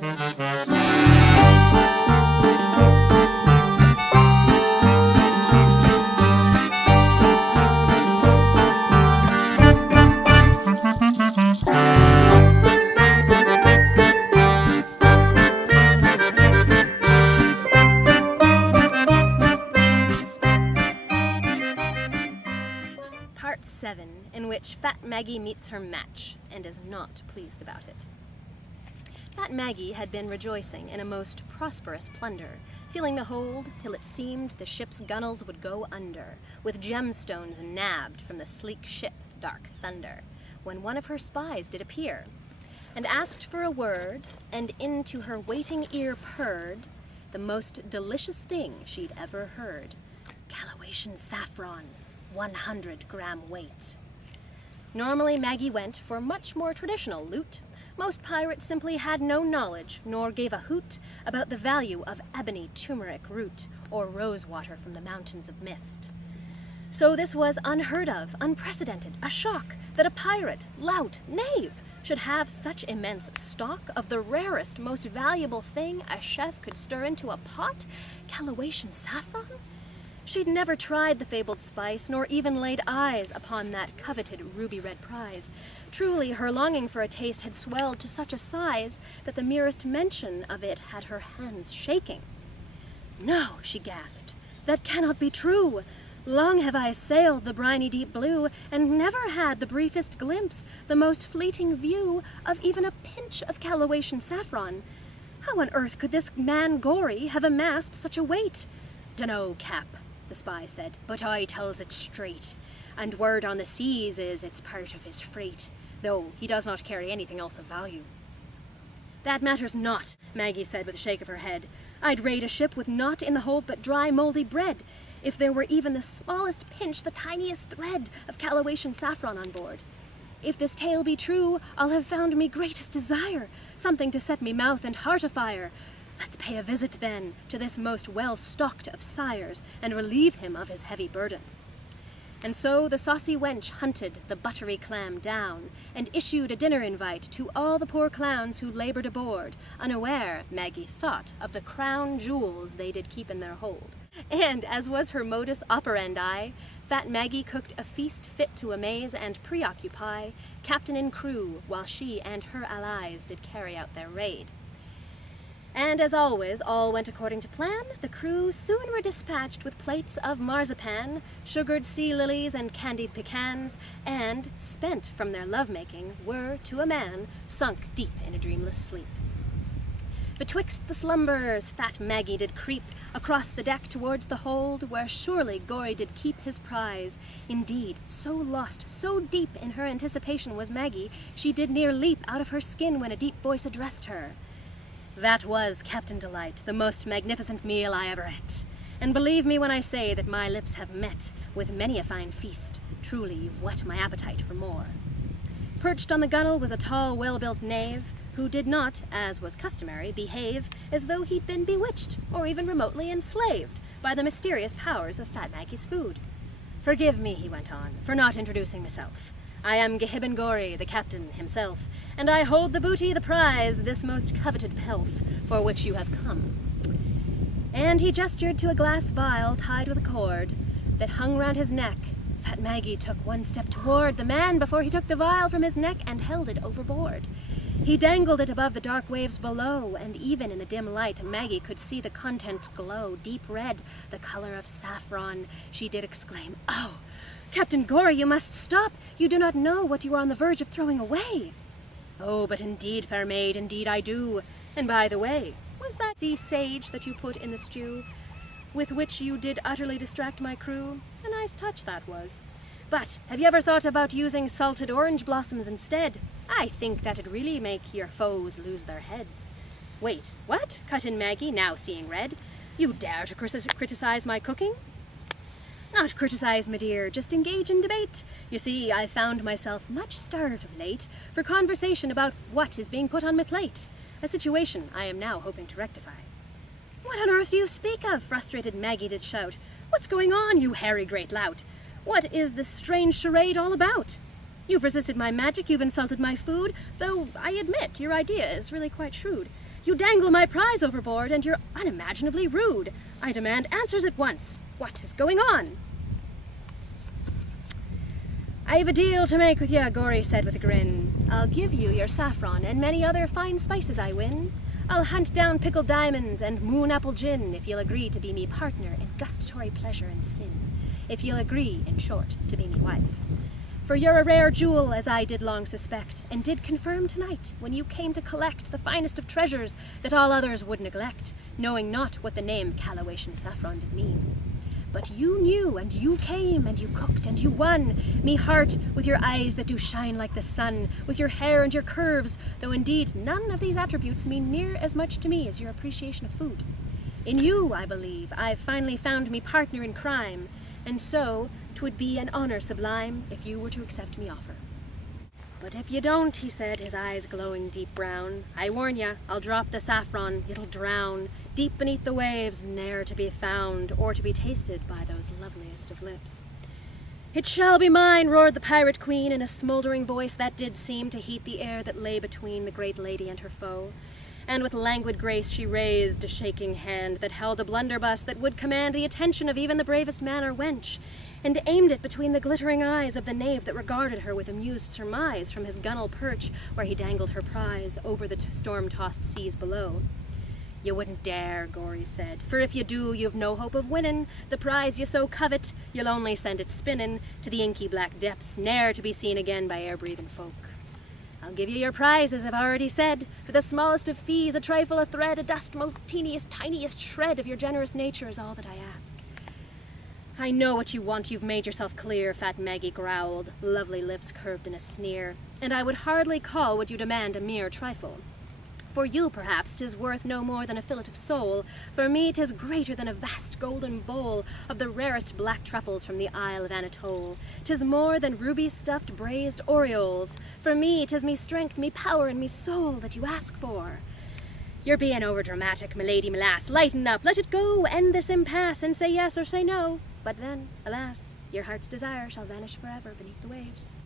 Part 7, in which Fat Maggie meets her match and is not pleased about it. Fat Maggie had been rejoicing in a most prosperous plunder, feeling the hold till it seemed the ship's gunwales would go under, with gemstones nabbed from the sleek ship Dark Thunder, when one of her spies did appear, and asked for a word, and into her waiting ear purred the most delicious thing she'd ever heard: Calawatian saffron, 100-gram weight. Normally Maggie went for much more traditional loot. Most pirates simply had no knowledge, nor gave a hoot about the value of ebony turmeric root or rosewater from the mountains of mist. So this was unheard of, unprecedented, a shock that a pirate, lout, knave, should have such immense stock of the rarest, most valuable thing a chef could stir into a pot, Calawatian saffron. She'd never tried the fabled spice, nor even laid eyes upon that coveted ruby-red prize. Truly, her longing for a taste had swelled to such a size that the merest mention of it had her hands shaking. "No," she gasped, "that cannot be true. Long have I sailed the briny deep blue, and never had the briefest glimpse, the most fleeting view, of even a pinch of Calawatian saffron. How on earth could this man Gory have amassed such a weight?" "Dunno, Cap," the spy said, "but I tells it straight, and word on the seas is it's part of his freight, though he does not carry anything else of value." "That matters not," Maggie said with a shake of her head. "I'd raid a ship with naught in the hold but dry, mouldy bread, if there were even the smallest pinch, the tiniest thread of Calawatian saffron on board. If this tale be true, I'll have found me greatest desire, something to set me mouth and heart afire. Let's pay a visit, then, to this most well-stocked of sires, and relieve him of his heavy burden." And so the saucy wench hunted the buttery clam down, and issued a dinner invite to all the poor clowns who laboured aboard, unaware, Maggie thought, of the crown jewels they did keep in their hold. And, as was her modus operandi, Fat Maggie cooked a feast fit to amaze and preoccupy captain and crew, while she and her allies did carry out their raid. And as always, all went according to plan. The crew soon were dispatched with plates of marzipan, sugared sea lilies and candied pecans, and, spent from their love-making, were, to a man, sunk deep in a dreamless sleep. Betwixt the slumbers, Fat Maggie did creep across the deck towards the hold, where surely Gory did keep his prize. Indeed, so lost, so deep in her anticipation was Maggie, she did near leap out of her skin when a deep voice addressed her. "That was, Captain Delight, the most magnificent meal I ever ate. And believe me when I say that my lips have met with many a fine feast. Truly, you've whet my appetite for more." Perched on the gunwale was a tall, well-built knave, who did not, as was customary, behave as though he'd been bewitched, or even remotely enslaved, by the mysterious powers of Fat Maggie's food. "Forgive me," he went on, "for not introducing myself. I am Gehibbin Gory, the captain himself, and I hold the booty, the prize, this most coveted pelf, for which you have come." And he gestured to a glass vial tied with a cord that hung round his neck. Fat Maggie took one step toward the man before he took the vial from his neck and held it overboard. He dangled it above the dark waves below, and even in the dim light Maggie could see the contents glow, deep red, the color of saffron. She did exclaim, "Oh, Captain Gory, you must stop! You do not know what you are on the verge of throwing away." "Oh, but indeed, fair maid, indeed I do. And by the way, was that sea sage that you put in the stew, with which you did utterly distract my crew? A nice touch that was. But have you ever thought about using salted orange blossoms instead? I think that'd really make your foes lose their heads." "Wait, what?" cut in Maggie, now seeing red. "You dare to criticize my cooking?" "Not criticize, my dear, just engage in debate. You see, I've found myself much starved of late for conversation about what is being put on my plate, a situation I am now hoping to rectify." "What on earth do you speak of?" frustrated Maggie did shout. "What's going on, you hairy great lout? What is this strange charade all about? You've resisted my magic, you've insulted my food, though I admit your idea is really quite shrewd. You dangle my prize overboard, and you're unimaginably rude. I demand answers at once. What is going on? I've a deal to make with you, Gory said with a grin. I'll give you your saffron and many other fine spices I win. I'll hunt down pickled diamonds and moon apple gin if you'll agree to be me partner in gustatory pleasure and sin. If you'll agree, in short, to be me wife. For you're a rare jewel, as I did long suspect, and did confirm tonight, when you came to collect the finest of treasures that all others would neglect, knowing not what the name Callawation saffron did mean. But you knew, and you came, and you cooked, and you won me heart with your eyes that do shine like the sun, with your hair and your curves, though indeed none of these attributes mean near as much to me as your appreciation of food. In you, I believe, I've finally found me partner in crime, and so 'twould be an honor sublime if you were to accept me offer. But if you don't, he said, his eyes glowing deep brown, I warn ya, I'll drop the saffron, it'll drown, deep beneath the waves, ne'er to be found, or to be tasted by those loveliest of lips. It shall be mine, roared the pirate queen, in a smouldering voice that did seem to heat the air that lay between the great lady and her foe. And with languid grace she raised a shaking hand that held a blunderbuss that would command the attention of even the bravest man or wench, and aimed it between the glittering eyes of the knave that regarded her with amused surmise from his gunwale perch where he dangled her prize over the storm-tossed seas below. You wouldn't dare, Gory said, for if you do, you've no hope of winning the prize you so covet. You'll only send it spinning to the inky black depths, ne'er to be seen again by air-breathing folk. I'll give you your prize, as I've already said, for the smallest of fees, a trifle, a thread, a dust, most teeniest, tiniest shred of your generous nature is all that I ask. I know what you want, you've made yourself clear, Fat Maggie growled, lovely lips curved in a sneer, and I would hardly call what you demand a mere trifle. For you, perhaps, 'tis worth no more than a fillet of sole. For me, 'tis greater than a vast golden bowl of the rarest black truffles from the Isle of Anatole. 'Tis more than ruby-stuffed braised orioles. For me, 'tis me strength, me power, and me soul that you ask for. You're being over-dramatic, milady, m'lass. Lighten up, let it go, end this impasse, and say yes or say no. But then, alas, your heart's desire shall vanish forever beneath the waves.